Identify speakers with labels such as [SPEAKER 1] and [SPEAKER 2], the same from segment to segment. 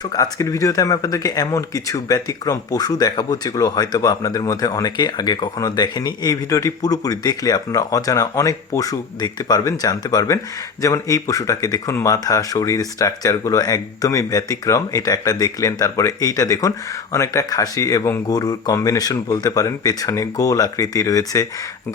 [SPEAKER 1] দর্শক, আজকের ভিডিওতে আমি আপনাদেরকে এমন কিছু ব্যতিক্রম পশু দেখাবো যেগুলো হয়তোবা আপনাদের মধ্যে অনেকে আগে কখনো দেখেনি। এই ভিডিওটি পুরোপুরি দেখলে আপনারা অজানা অনেক পশু দেখতে পারবেন জানতে পারবেন। যেমন এই পশুটাকে দেখুন মাথা শরীর স্ট্রাকচারগুলো একদমই ব্যতিক্রম। এটা একটা দেখলেন তারপরে এইটা দেখুন অনেকটা খাসি এবং গরুর কম্বিনেশন বলতে পারেন। পেছনে গোল আকৃতি রয়েছে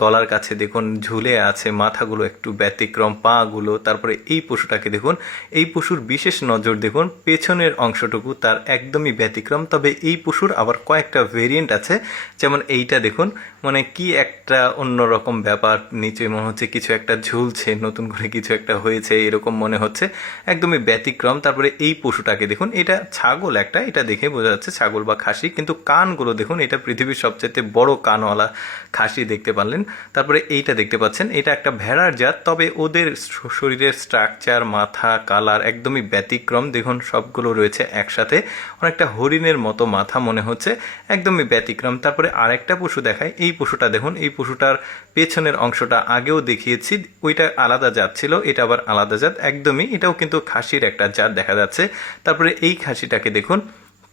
[SPEAKER 1] গলার কাছে দেখুন ঝুলে আছে মাথাগুলো একটু ব্যতিক্রম পাগুলো তারপরে এই পশুটাকে দেখুন। এই পশুর বিশেষ নজর দেখুন পেছনের অংশটুকু তার একদমই ব্যতিক্রম। তবে এই পশুর আবার কয়েকটা ভেরিয়েন্ট আছে। যেমন এইটা দেখুন মানে কি একটা অন্যরকম ব্যাপার, নিচে মনে হচ্ছে কিছু একটা ঝুলছে, নতুন করে কিছু একটা হয়েছে, এরকম মনে হচ্ছে। একদমই ব্যতিক্রম। তারপরে এই পশুটাকে দেখুন, এটা ছাগল একটা, এটা দেখে বোঝা যাচ্ছে ছাগল বা খাসি। কিন্তু কানগুলো দেখুন, এটা পৃথিবীর সবচেয়ে বড় কানওয়ালা খাসি দেখতে পারলেন। তারপরে এইটা দেখতে পাচ্ছেন, এটা একটা ভেড়ার জাত, তবে ওদের শরীরের স্ট্রাকচার মাথা কালার একদমই ব্যতিক্রম। দেখুন, সবগুলো রয়েছে একসাথে অনেকটা হরিণের মতো মাথা মনে হচ্ছে, একদমই ব্যতিক্রম। তারপরে আরেকটা পশু দেখায় এই পশুটা দেখুন, এই পশুটার পেছনের অংশটা আগেও দেখিয়েছি, ওইটা আলাদা জাত ছিল, এটা আবার আলাদা জাত। একদমই এটাও কিন্তু খাসির একটা জাত দেখা যাচ্ছে। তারপরে এই খাসিটাকে দেখুন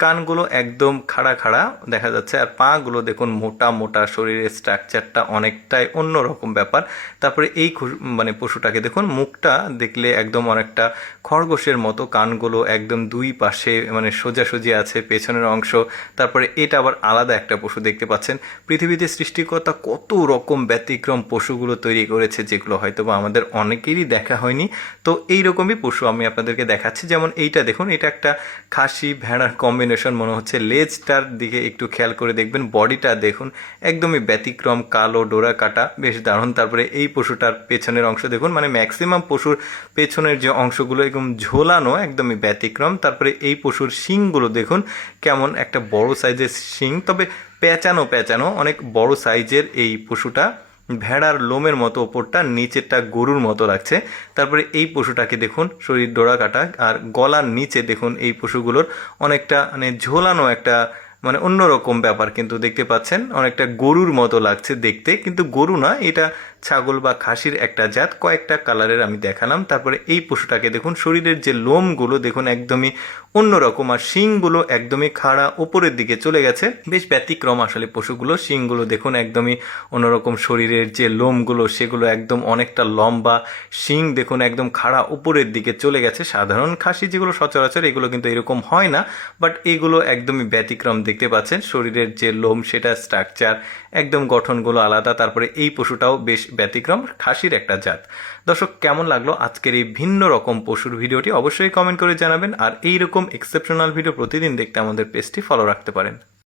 [SPEAKER 1] কানগুলো একদম খাড়া খাড়া দেখা যাচ্ছে, আর পাগুলো দেখুন মোটা মোটা, শরীরের স্ট্রাকচারটা অনেকটাই অন্যরকম ব্যাপার। তারপরে এই মানে পশুটাকে দেখুন, মুখটা দেখলে একদম অনেকটা খরগোশের মতো, কানগুলো একদম দুই পাশে মানে সোজাসুজি আছে, পেছনের অংশ। তারপরে এটা আবার আলাদা একটা পশু দেখতে পাচ্ছেন। পৃথিবীতে সৃষ্টিকর্তা কত রকম ব্যতিক্রম পশুগুলো তৈরি করেছে, যেগুলো হয়তো বা আমাদের অনেকেরই দেখা হয়নি। তো এই রকমই পশু আমি আপনাদেরকে দেখাচ্ছি। যেমন এইটা দেখুন, এটা একটা খাসি ভেড়ার কম্বিনেশন মনে হচ্ছে। লেজটার দিকে একটু খেয়াল করে দেখবেন, বডিটা দেখুন, একদমই ব্যতিক্রম, কালো, ডোরা, কাটা, বেশ দারুণ। তারপরে এই পশুটার পেছনের অংশ দেখুন মানে ম্যাক্সিমাম পশুর পেছনের যে অংশগুলো একদম ঝোলানো, একদমই ব্যতিক্রম। তারপরে এই পশুর শিংগুলো দেখুন, কেমন একটা বড় সাইজের শিং, তবে পেঁচানো পেঁচানো অনেক বড় সাইজের এই পশুটা। ভেড়ার লোমের মতো ওপরটা, নিচেরটা গরুর মতো লাগছে। তারপরে এই পশুটাকে দেখুন, শরীর ডোরা কাটা, আর গলার নিচে দেখুন এই পশুগুলোর অনেকটা মানে ঝোলানো একটা মানে অন্যরকম ব্যাপার কিন্তু দেখতে পাচ্ছেন, অনেকটা গরুর মতো লাগছে দেখতে। কিন্তু গরু না, এটা ছাগল বা খাসির একটা জাত, কয়েকটা কালারের আমি দেখালাম। তারপরে এই পশুটাকে দেখুন, শরীরের যে লোমগুলো দেখুন একদমই অন্যরকম, আর শিংগুলো একদমই খাড়া ওপরের দিকে চলে গেছে। বেশ ব্যতিক্রম আসলে পশুগুলো, শিংগুলো দেখুন একদমই অন্যরকম শরীরের যে লোমগুলো, সেগুলো একদম অনেকটা লম্বা। শিং দেখুন একদম খাড়া উপরের দিকে চলে গেছে। সাধারণ খাসি যেগুলো সচরাচর, এগুলো কিন্তু এরকম হয় না, বাট এগুলো একদমই ব্যতিক্রম দেখতে পাচ্ছেন। শরীরের যে লোম, সেটা স্ট্রাকচার একদম গঠনগুলো আলাদা। তারপরে এই পশুটাও বেশ ব্যতিক্রম, খাসির একটা জাত। দর্শক, কেমন লাগল আজকের এই ভিন্ন রকম পশুর ভিডিওটি? অবশ্যই কমেন্ট করে জানাবেন। আর এই রকম এক্সেপশনাল ভিডিও প্রতিদিন দেখতে আমাদের পেজটি ফলো রাখতে পারেন।